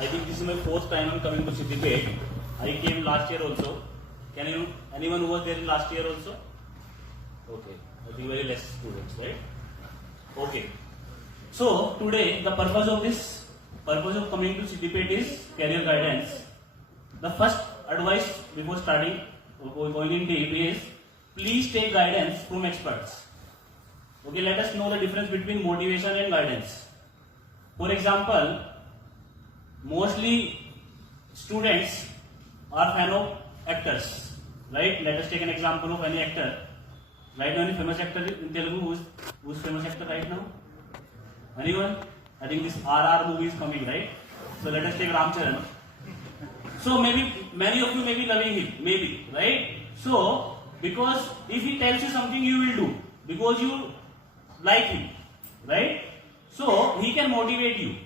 I think this is my fourth time I'm coming to Siddipet. I came last year also. Can anyone who was there in last year also? Okay, I think very less students, right? Okay. So today the purpose of coming to Siddipet is career guidance. The first advice before starting or going in deep is please take guidance from experts. Okay, let us know the difference between motivation and guidance. For example, mostly students are fan of actors, right? Let us take an example of any actor. Right now, any famous actor in Telugu? Who's famous actor right now? Anyone? I think this RR movie is coming, right? So let us take Ramcharan. So maybe many of you may be loving him, maybe, right? So because if he tells you something, you will do because you like him, right? So he can motivate you.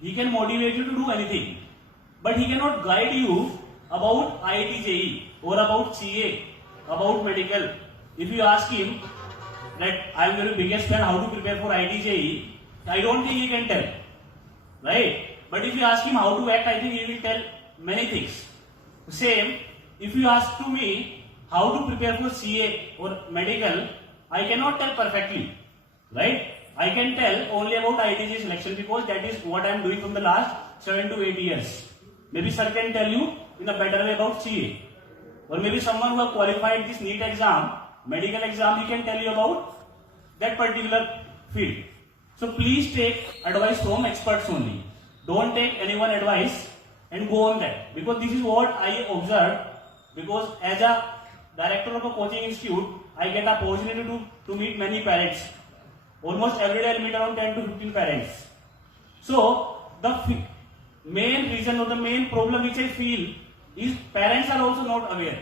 He can motivate you to do anything, but he cannot guide you about IIT JEE or about CA, about medical. If you ask him that I am your biggest fan, how to prepare for IIT JEE, I don't think he can tell, right? But if you ask him how to act, I think he will tell many things. Same, if you ask to me how to prepare for CA or medical, I cannot tell perfectly, right? I can tell only about IIT selection because that is what I am doing from the last 7 to 8 years. Maybe sir can tell you in a better way about CA. Or maybe someone who has qualified this NEET exam, medical exam, he can tell you about that particular field. So please take advice from experts only. Don't take anyone advice and go on that. Because this is what I observed. Because as a director of a coaching institute, I get an opportunity to meet many parents. Almost every day I meet around 10 to 15 parents. So the main reason or the main problem which I feel is parents are also not aware.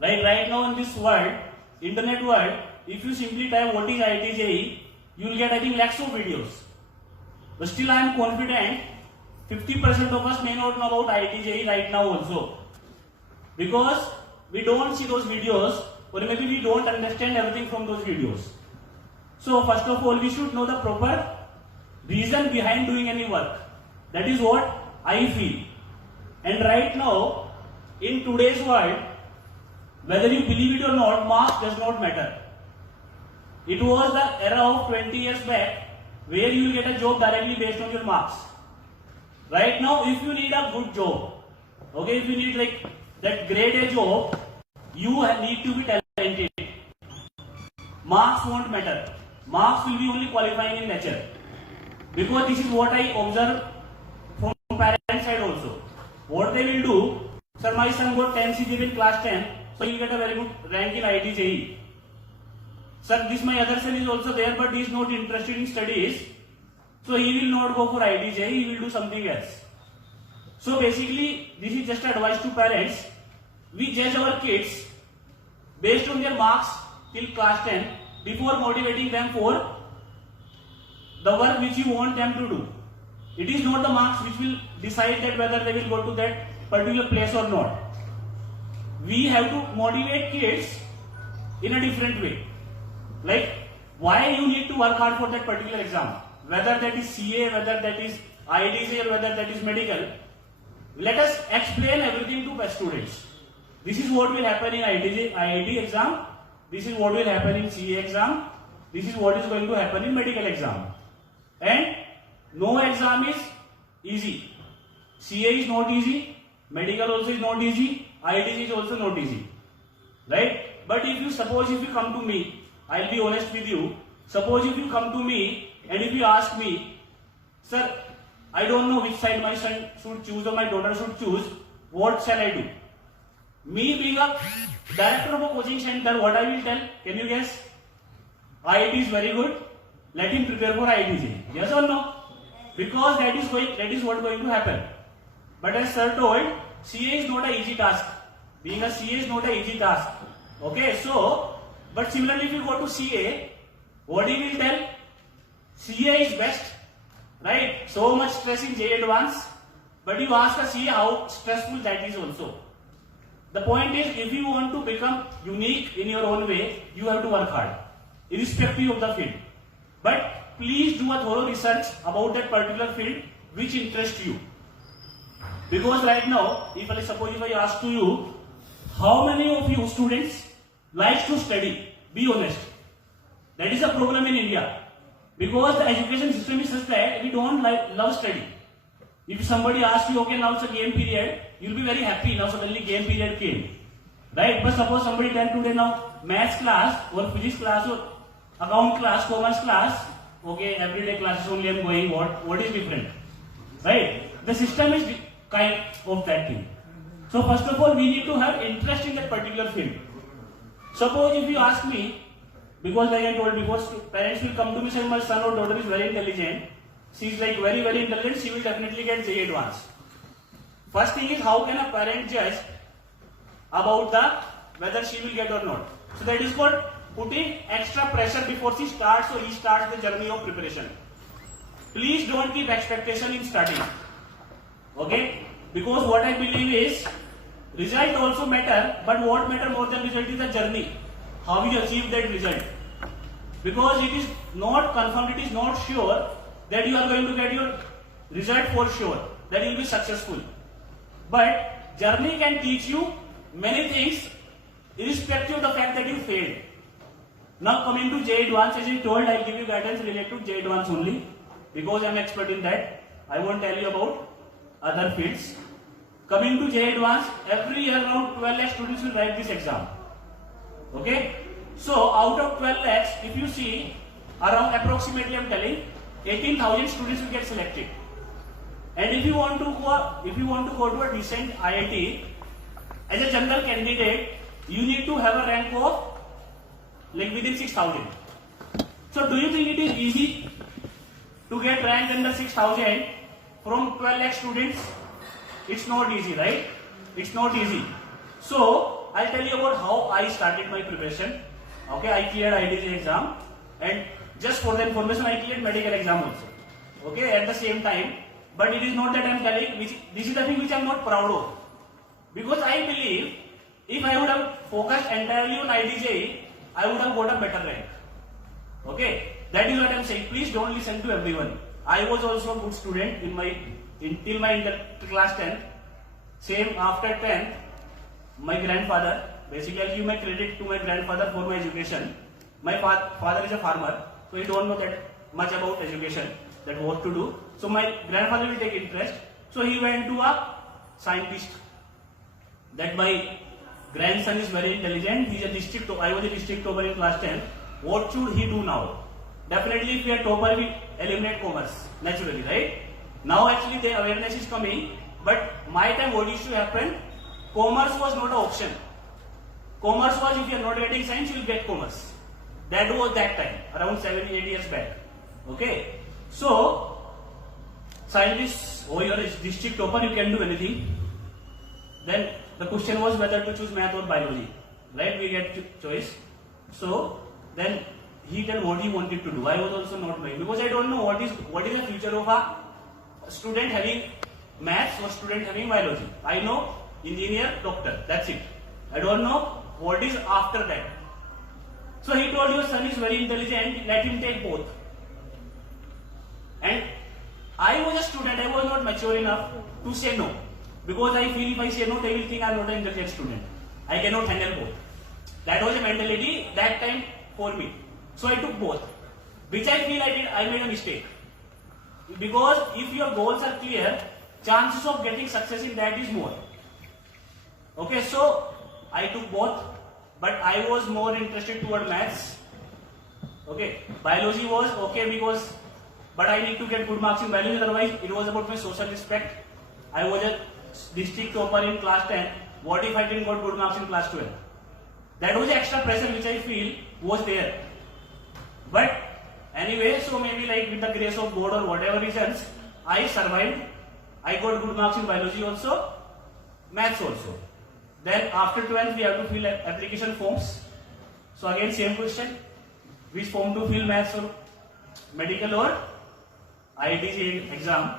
Like right now in this world, internet world, if you simply type what is IIT JEE, you will get I think lakhs of videos. But still I am confident 50% of us may not know about IIT JEE right now also. Because we don't see those videos or maybe we don't understand everything from those videos. So first of all, we should know the proper reason behind doing any work. That is what I feel. And right now, in today's world, whether you believe it or not, marks does not matter. It was the era of 20 years back where you will get a job directly based on your marks. Right now, if you need a good job, okay, if you need like that grade A job, you need to be talented. Marks won't matter. Marks will be only qualifying in nature. Because this is what I observe from parents side also. What they will do, sir, my son got 10 CGPA in class 10, so he will get a very good rank in IIT JEE. Sir, this my other son is also there, but he is not interested in studies, so he will not go for IIT JEE, he will do something else. So basically, this is just advice to parents. We judge our kids based on their marks till class 10 before motivating them for the work which you want them to do. It is not the marks which will decide that whether they will go to that particular place or not. We have to motivate kids in a different way. Like why you need to work hard for that particular exam. Whether that is CA, whether that is IIT or whether that is medical. Let us explain everything to best students. This is what will happen in IIT exam. This is what will happen in CA exam. This is what is going to happen in medical exam. And no exam is easy. CA is not easy. Medical also is not easy. IIT is also not easy. Right? But if you come to me, I'll be honest with you. Suppose if you come to me and if you ask me, sir, I don't know which side my son should choose or my daughter should choose, what shall I do? Me being a director of a coaching center, what I will tell, can you guess? IIT is very good. Let him prepare for IIT JEE. Yes or no? Because that is what is going to happen. But as sir told, CA is not an easy task. Being a CA is not an easy task. Okay, so, but similarly if you go to CA, what he will tell? CA is best, right? So much stress in JEE Advance. But you ask a CA how stressful that is also. The point is, if you want to become unique in your own way, you have to work hard, irrespective of the field. But please do a thorough research about that particular field which interests you. Because right now, if I suppose if I ask to you, how many of you students likes to study? Be honest. That is a problem in India. Because the education system is such that we don't love study. If somebody asks you, okay, now it's a game period, you'll be very happy. Now suddenly game period came. Right? But suppose somebody tell today now maths class or physics class or account class, commerce class, okay, everyday classes only I'm going, what is different? Right? The system is kind of that thing. So first of all, we need to have interest in that particular field. Suppose if you ask me, because like I told before, parents will come to me and say, my son or daughter is very intelligent, she is like very intelligent, she will definitely get JEE Advanced. First thing is, how can a parent judge about whether she will get or not? So that is called putting extra pressure before she starts or he starts the journey of preparation. Please don't keep expectation in studying. Okay? Because what I believe is, result also matter, but what matter more than result is the journey. How you achieve that result. Because it is not confirmed, it is not sure that you are going to get your result for sure, that you will be successful. But journey can teach you many things irrespective of the fact that you failed. Now coming to JEE Advanced, as I told, I will give you guidance related to JEE Advanced only, because I am expert in that. I won't tell you about other fields. Coming to JEE Advanced, every year around 12 lakh students will write this exam. Okay? So out of 12 lakhs, if you see, around approximately I am telling, 18,000 students will get selected. And if you want to go to a decent IIT, as a general candidate, you need to have a rank of like within 6,000. So do you think it is easy to get ranked under 6,000 from 12 lakh students? It's not easy, right? It's not easy. So I'll tell you about how I started my preparation. Okay, I cleared IDJ exam, and just for the information, I cleared medical exam also. Okay, at the same time, but it is not that I am telling, this is the thing which I am not proud of. Because I believe, if I would have focused entirely on IDJ, I would have got a better rank. Okay, that is what I am saying. Please don't listen to everyone. I was also a good student till my class 10th. Same after 10th, my grandfather, basically I'll give my credit to my grandfather for my education. My father is a farmer, so he don't know that much about education, that what to do. So my grandfather will take interest. So he went to a scientist, that my grandson is very intelligent. I was a district topper in class 10. What should he do now? Definitely if we are topper, we eliminate commerce, naturally, right? Now actually the awareness is coming, but my time what used to happen, commerce was not an option. Commerce was, if you are not getting science, you will get commerce. That was that time, around 7-8 years back. Okay? So, scientists, oh, you are a district topper, you can do anything. Then the question was whether to choose math or biology. Right? We get choice. So, then he told what he wanted to do. I was also not knowing, because I don't know what is the future of a student having maths or student having biology. I know engineer, doctor, that's it. I don't know what is after that. So he told, your son is very intelligent, let him take both. And I was a student, I was not mature enough to say no. Because I feel if I say no, they will think I am not an intelligent student. I cannot handle both. That was a mentality that time for me. So I took both. Which I feel I made a mistake. Because if your goals are clear, chances of getting success in that is more. Okay, so I took both, but I was more interested toward maths. Okay, biology was okay but I need to get good marks in biology, otherwise it was about my social respect. I was a district topper in class 10. What if I didn't got good marks in class 12? That was the extra pressure which I feel was there. But anyway, so maybe like with the grace of God or whatever reasons, I survived. I got good marks in biology also, maths also. Then after 12th we have to fill application forms. So again same question, which form to fill, maths or medical or IIT exam.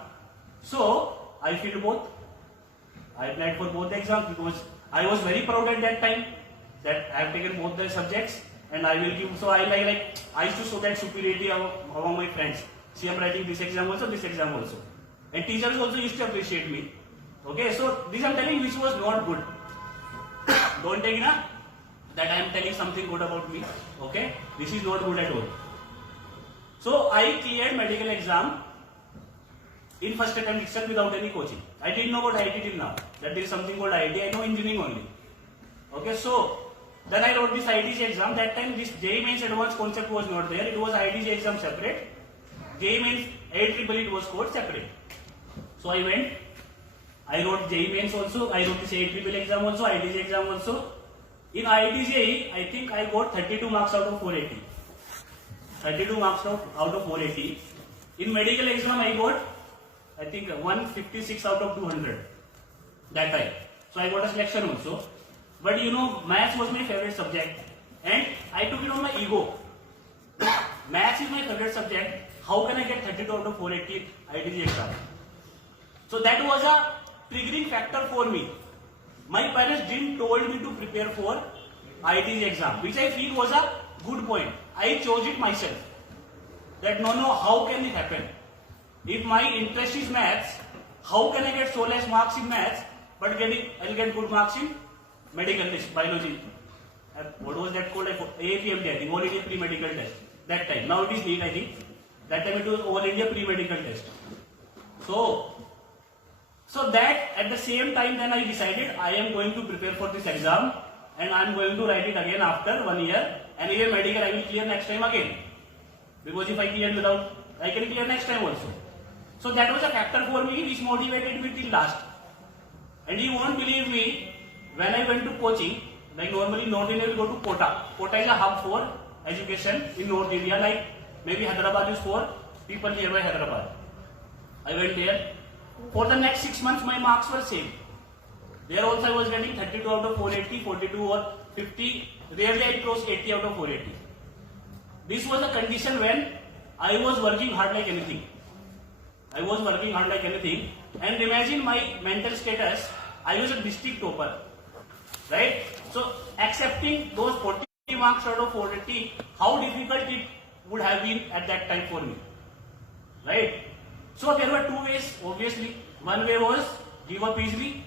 So I filled both. I applied for both the exams because I was very proud at that time that I have taken both the subjects and I will give. So I used to show that superiority among my friends. See, I am writing this exam also, and teachers also used to appreciate me. Okay, so this I'm telling which was not good. Don't take na that I am telling something good about me. Okay, this is not good at all. So I cleared medical exam in first attempt itself without any coaching. I didn't know about IIT till now. That there is something called IIT. I know engineering only. Okay, so then I wrote this IITG exam. That time this JEE Mains advanced concept was not there. It was IITG exam separate. JEE Mains AIEEE it was called separate. So I went. I wrote JEE Mains also. I wrote this AIEEE exam also. IITG exam also. In IIT I think I got 32 marks out of 480. 32 marks out of 480. In medical exam I got I think 156 out of 200 that time. So I got a selection also. But you know, maths was my favorite subject and I took it on my ego. Maths is my favorite subject. How can I get 32 out of 480 IIT exam? So that was a triggering factor for me. My parents didn't told me to prepare for IIT exam, which I feel was a good point. I chose it myself. That no, how can it happen? If my interest is maths, how can I get so less marks in maths, but I'll get good marks in medical test, biology. What was that called? AAPMT, I think, All India Pre-Medical Test. That time. Now it is NEET, I think. That time it was All India Pre-Medical Test. So that at the same time then I decided I am going to prepare for this exam and I am going to write it again after 1 year. And even medical I will clear next time again. Because if I clear without, I can clear next time also. So that was a factor for me which motivated me till last. And you won't believe me, when I went to coaching, like normally North India will go to Kota. Kota is a hub for education in North India, like maybe Hyderabad is for people nearby Hyderabad. I went there. For the next 6 months my marks were same. There also I was getting 32 out of 480, 42 or 50. Rarely I crossed 80 out of 480. This was a condition when I was working hard like anything. I was working hard like anything. And imagine my mental status. I was a district topper. Right? So accepting those 40 marks out of 480, how difficult it would have been at that time for me. Right? So there were two ways, obviously. One way was give up easily.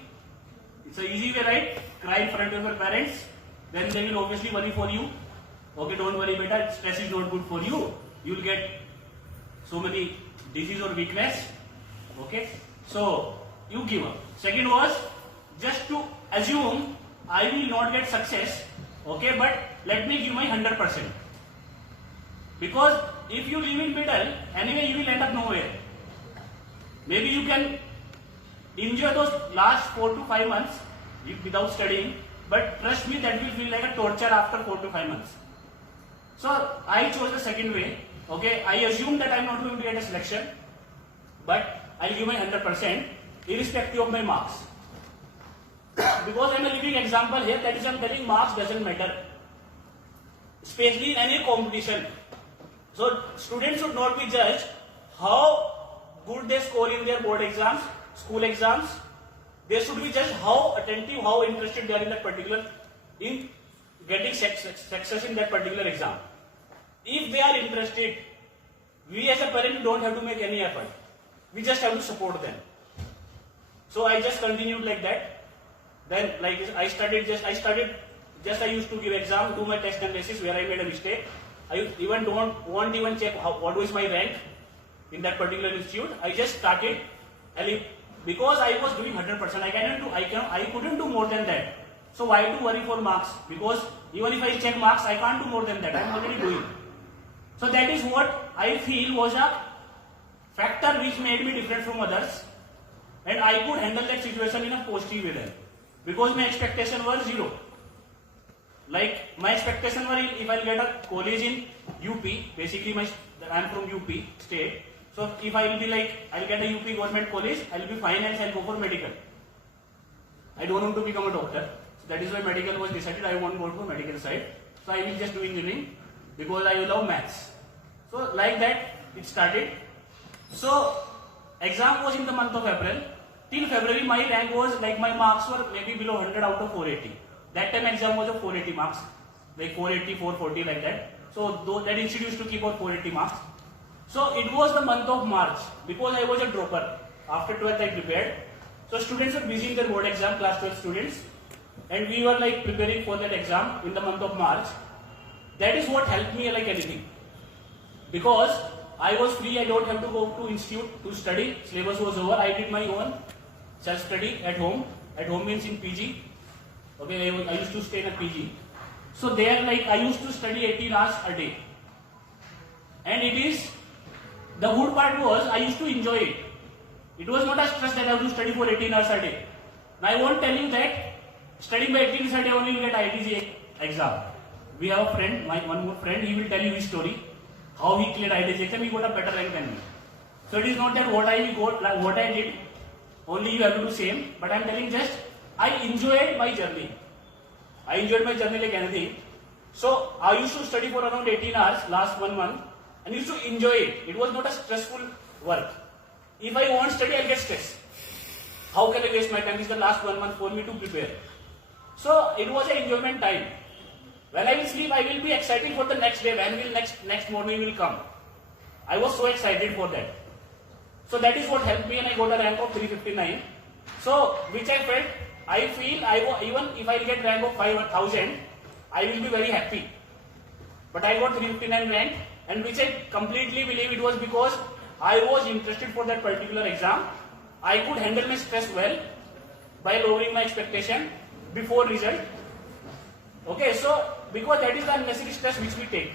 It's an easy way, right? Cry in front of your parents. Then they will obviously worry for you. Okay, don't worry, beta. Stress is not good for you. You will get so many disease or weakness. Okay, so you give up. Second was just to assume I will not get success. Okay, but let me give my 100%. Because if you live in middle, anyway you will end up nowhere. Maybe you can enjoy those last 4 to 5 months without studying, but trust me, that will feel like a torture after 4 to 5 months. So I chose the second way. Okay, I assume that I am not going to get a selection, but I will give my 100% irrespective of my marks. Because I am a living example here, that is I am telling marks doesn't matter, especially in any competition. So students should not be judged how good they score in their board exams, school exams. They should be judged how attentive, how interested they are in that particular, in getting success in that particular exam. If they are interested, we as a parent don't have to make any effort. We just have to support them. So I just continued like that. Then like I used to give exam, do my test analysis where I made a mistake. I even won't even check what was my rank in that particular institute. I just started, because I was doing 100%. I couldn't do more than that. So why to worry for marks? Because even if I check marks, I can't do more than that. I'm already doing. So that is what I feel was a factor which made me different from others, and I could handle that situation in a positive way then. Because my expectation was zero. Like my expectation was if I'll get a college in UP, basically I'm from UP state. So if I will be like, I'll get a UP government college, I'll be fine and I'll go for medical. I don't want to become a doctor. So that is why medical was decided. I won't go for medical side. So I will just do engineering because I love maths. So like that it started. So exam was in the month of April. Till February my rank was like, my marks were maybe below 100 out of 480. That time exam was of 480 marks. Like 480, 440 like that. So that institute used to keep out 480 marks. So it was the month of March because I was a dropper. After 12th I prepared. So students were busy in their board exam, class 12 students, and we were like preparing for that exam in the month of March. That is what helped me like anything, because I was free. I don't have to go to institute to study. Syllabus was over. I did my own self-study at home. At home means in PG. Okay, I used to stay in a PG. So there, like I used to study 18 hours a day, and it is the good part was I used to enjoy it. It was not a stress that I have to study for 18 hours a day. Now I won't tell you that studying by 18 hours a day only you get IITJ exam. We have a friend, one more friend, he will tell you his story, how he cleared IITJ exam, he got a better rank than me. So it is not that what I got, like what I did, only you have to do same, but I am telling just, I enjoyed my journey. I enjoyed my journey like anything. So I used to study for around 18 hours last 1 month and used to enjoy it. It was not a stressful work. If I want study, I'll get stressed. How can I waste my time? This is the last 1 month for me to prepare. So it was an enjoyment time. When I will sleep, I will be excited for the next day. When will next morning will come? I was so excited for that. So that is what helped me, and I got a rank of 359. So which I felt, I feel even if I get rank of 5,000, I will be very happy. But I got 359 rank, and which I completely believe it was because I was interested for that particular exam. I could handle my stress well by lowering my expectation before result. Okay, so because that is the unnecessary stress which we take.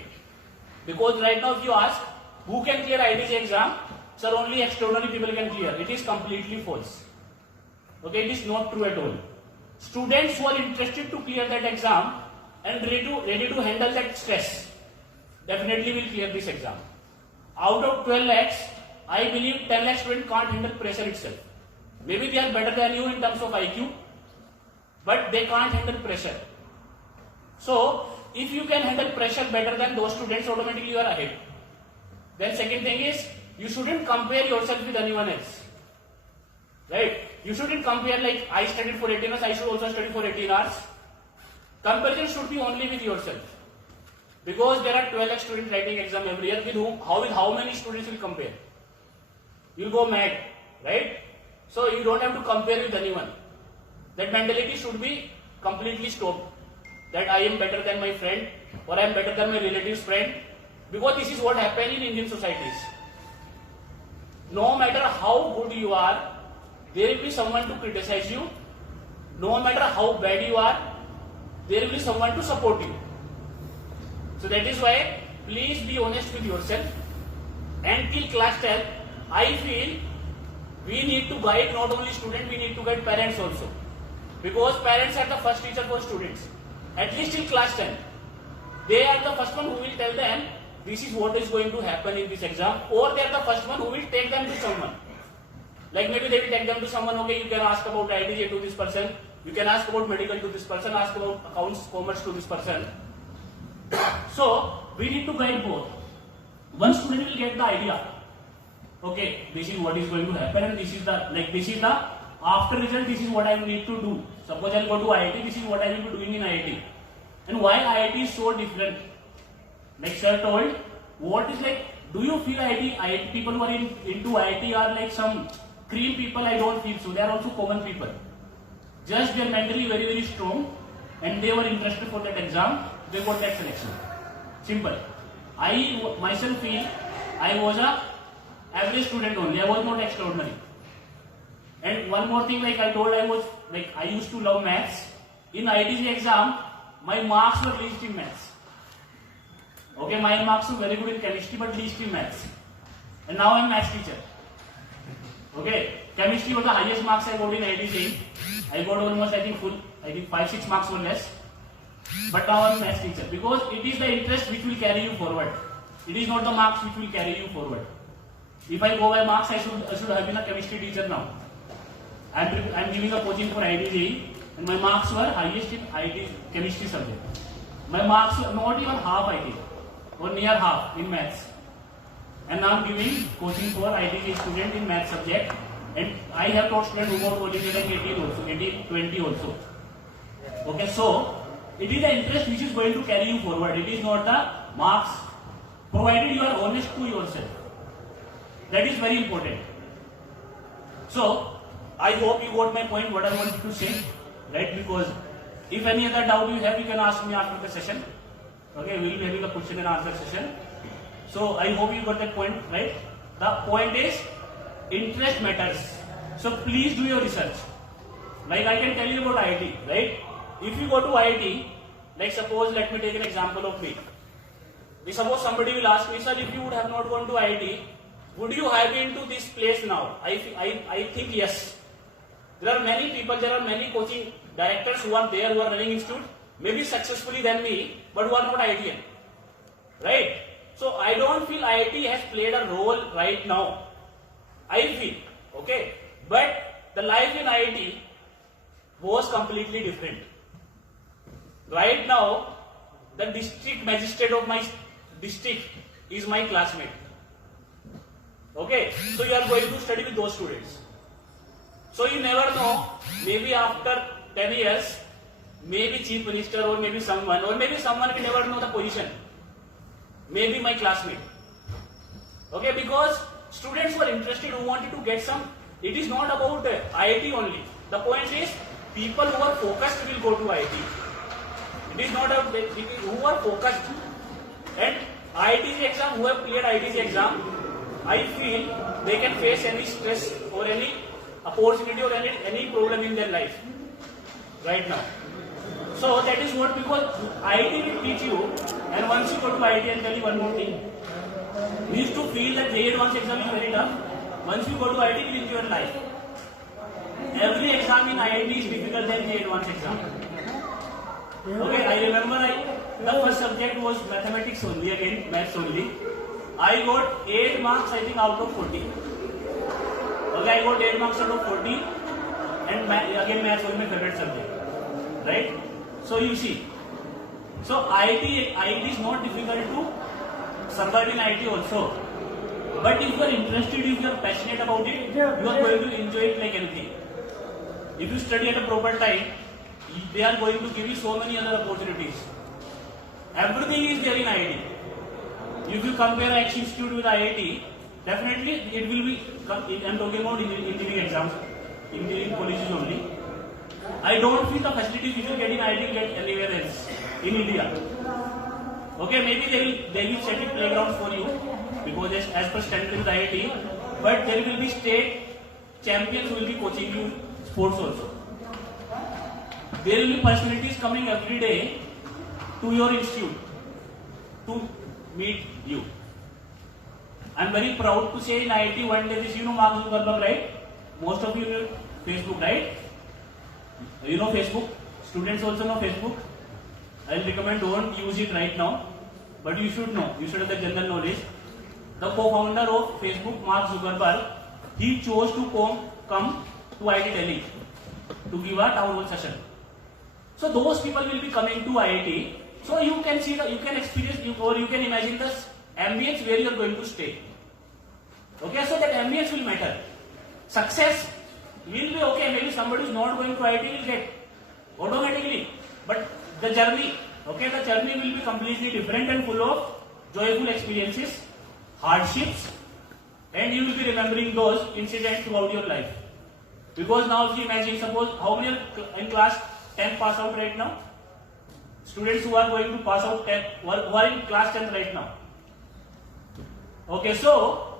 Because right now if you ask who can clear IITJ exam, sir, only extraordinary people can clear. It is completely false. Okay, it is not true at all. Students who are interested to clear that exam and ready to handle that stress definitely will clear this exam. Out of 12 lakhs, I believe 10 lakh students can't handle pressure itself. Maybe they are better than you in terms of IQ, but they can't handle pressure. So, if you can handle pressure better than those students, automatically you are ahead. Then second thing is, you shouldn't compare yourself with anyone else. Right? You shouldn't compare like, I studied for 18 hours, I should also study for 18 hours. Comparison should be only with yourself. Because there are 12 lakh students writing exam every year, with how many students will compare? You'll go mad, right? So you don't have to compare with anyone. That mentality should be completely stopped. That I am better than my friend, or I am better than my relative's friend. Because this is what happens in Indian societies. No matter how good you are, there will be someone to criticize you. No matter how bad you are, there will be someone to support you. So that is why, please be honest with yourself. And till class 10, I feel we need to guide not only students, we need to guide parents also. Because parents are the first teacher for students. At least till class 10. They are the first one who will tell them, this is what is going to happen in this exam. Or they are the first one who will take them to someone. Like maybe they will take them to someone, okay, you can ask about IITJ to this person. You can ask about medical to this person, ask about accounts, commerce to this person. So, we need to guide both. One student will get the idea. Okay, this is what is going to happen, and this is the after result, this is what I need to do. Suppose I will go to IIT, this is what I will be doing in IIT. And why IIT is so different? Like sir told, what is like, do you feel IIT people who are into IIT are like some cream people? I don't feel so. They are also common people. Just they are mentally very, very strong, and they were interested for that exam, they got that selection. Simple. I myself feel I was a average student only. I was not extraordinary. And one more thing, like I told, I used to love maths. In IITJ exam, my marks were least in maths. Okay, my marks were very good in chemistry, but least in maths. And now I am maths teacher. Okay, chemistry was the highest marks I got in IITJ. I got almost, I think 5-6 marks or less. But now I am maths teacher, because it is the interest which will carry you forward. It is not the marks which will carry you forward. If I go by marks, I should have been a chemistry teacher now. I am giving a coaching for IITJ, and my marks were highest in IIT chemistry subject. My marks were not even half IIT, or near half in maths. And now I am giving coaching for IITJ student in maths subject, and I have taught students who got qualified like 18, 20 also. Okay, so it is the interest which is going to carry you forward. It is not the marks, provided you are honest to yourself. That is very important. So, I hope you got my point, what I wanted to say, right? Because if any other doubt you have, you can ask me after the session. Okay, we will be having a question and answer session. So I hope you got that point, right? The point is, interest matters. So please do your research. Like I can tell you about IIT, right? If you go to IIT, like suppose, let me take an example of me. Suppose somebody will ask me, sir, if you would have not gone to IIT, would you have been to this place now? I think yes. There are many people, there are many coaching directors who are there, who are running institute, maybe successfully than me, but who are not IITian. Right? So I don't feel IIT has played a role right now. I feel, okay? But the life in IIT was completely different. Right now, the district magistrate of my district is my classmate. Okay? So you are going to study with those students. So you never know, maybe after 10 years, maybe chief minister or maybe someone we never know the position. Maybe my classmate. Okay, because students who are interested, who wanted to get some, it is not about IIT only. The point is, people who are focused will go to IIT. It is not about who are focused. And IIT's exam, who have cleared IIT's exam, I feel they can face any stress or any opportunity or any problem in their life right now. So that is what, because IIT will teach you, and once you go to IIT, and tell you one more thing, you used to feel that JEE Advanced exam is very tough. Once you go to IIT, you will enjoy your life. Every exam in IIT is difficult than JEE Advanced exam. Okay, I remember the first subject was mathematics only, again maths only. I got 8 marks, I think, out of 40. Okay, I got 8 marks out of 40, and again maths was my favorite subject. Right? So you see, so IIT is not difficult to survive in IIT also. But if you are interested, if you are passionate about it, you are going to enjoy it like anything. If you study at a proper time, they are going to give you so many other opportunities. Everything is there in IIT. If you compare X Institute with IIT, definitely it will be, I am talking about engineering exams, engineering colleges only. I don't feel the facilities which you get in IIT get anywhere else in India. Okay, maybe they will set up playgrounds for you because as per standard with IIT, but there will be state champions who will be coaching you sports also. There will be personalities coming every day to your institute to meet you. I am very proud to say in IIT one day this, you know Mark Zuckerberg, right? Most of you know Facebook, right? You know Facebook? Students also know Facebook. I will recommend don't use it right now, but you should know. You should have the general knowledge. The co-founder of Facebook, Mark Zuckerberg, he chose to come to IIT Delhi to give a town hall session. So those people will be coming to IIT. So you can see you can experience, or you can imagine the ambience where you are going to stay. Okay, so that ambience will matter. Success will be okay. Maybe somebody who is not going to IIT will get automatically, but the journey, okay, the journey will be completely different and full of joyful experiences, hardships, and you will be remembering those incidents throughout your life. Because now if you imagine, suppose how many are in class 10 pass out right now? Students who are going to pass out 10, who are in class 10 right now. Okay, so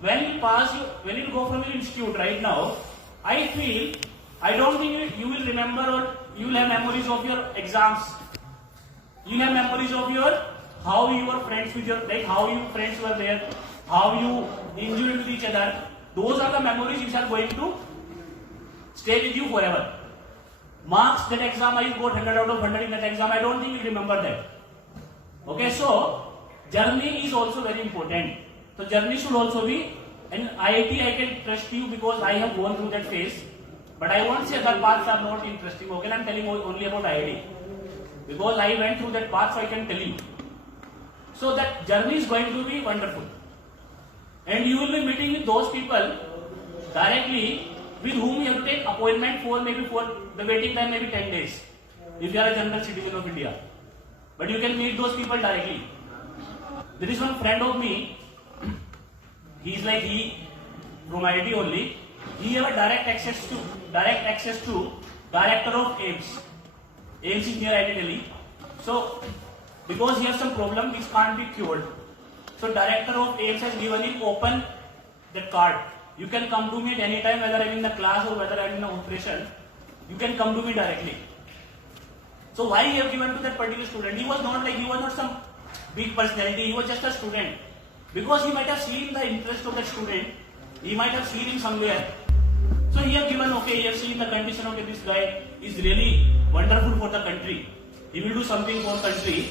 when you pass, when you go from your institute right now, I feel, I don't think you will remember, or you will have memories of your exams. You will have memories of your, how you were friends with your, like how you friends were there, how you enjoyed with each other. Those are the memories which are going to stay with you forever. Marks, that exam I got 100 out of 100 in that exam, I don't think you remember that. Okay, so journey is also very important. So journey should also be, and IIT I can trust you because I have gone through that phase. But I won't say other paths are not interesting. Okay, I am telling only about IIT. Because I went through that path, so I can tell you. So that journey is going to be wonderful. And you will be meeting with those people directly with whom you have to take appointment for, maybe for the waiting time maybe 10 days. If you are a general citizen of India. But you can meet those people directly. There is one friend of me, he is like from IIT only. he have a direct access to director of AIMS. AIMS is near IT Delhi. So because he has some problem which can't be cured, so director of AIMS has given him open the card. You can come to me at any time, whether I'm in the class or whether I'm in an operation. You can come to me directly. So why he have given to that particular student? He was not some big personality. He was just a student. Because he might have seen the interest of that student. He might have seen him somewhere. So he have given, okay, he have seen the condition, okay, this guy is really wonderful for the country. He will do something for country.